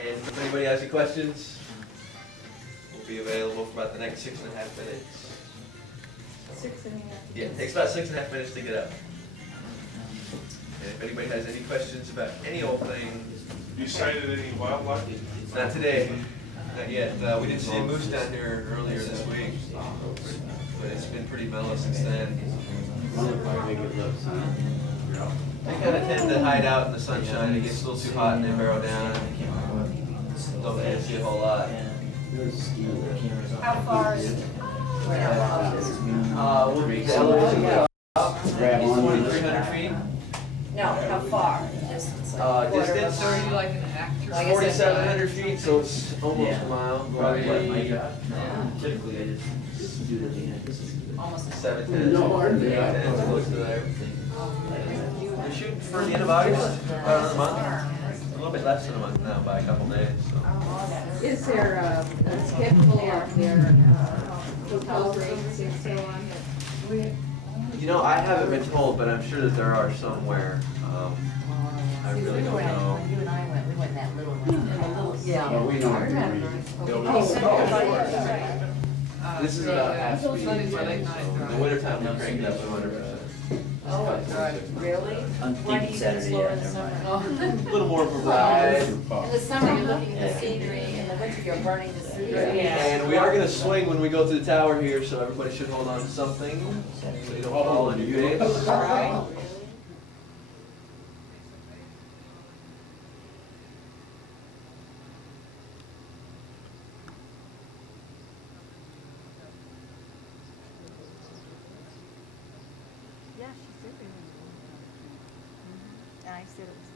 And if anybody has any questions, we'll be available for about the next 6.5 minutes. 6.5. Yeah, it takes about 6.5 minutes to get up. And if anybody has any questions about any old thing, You sighted any wildlife? not today, not yet. We did see a moose down here earlier this week, but it's been pretty mellow since then. They kind of tend to hide out in the sunshine. It gets a little too hot and they burrow down. Don't get to see a whole lot. How far is it? We'll be the elevation up. It's 2,300 feet. No, how far? Distance? Distance, Quarter of a mile? Like an actor. Like I said, 4,700 feet, so it's almost a mile. Probably Typically, I just do the thing. Almost. 7:10. Yeah, it's close to there. We're shooting for the end of August, about another month. A little bit less than a month now, by a couple days. So. Is there a schedule of their hotel rates and so on? You know, I haven't been told, but I'm sure that there are somewhere. I really don't know. You and I went, we went in that little room. Yeah. Oh, we know what you mean. This is about half speed. Sundays were late So night in the drive. wintertime, we crank it up to 100%. Oh, really? On Why do deep you Saturday, slow yeah, in the never summer? mind. A little more of a ride. In the summer, you're looking at the scenery, in the winter, you're burning the scenery. And we are going to swing when we go to the tower here, so everybody should hold on to something so you don't fall on your face. Right. Yeah, she said it. I said it was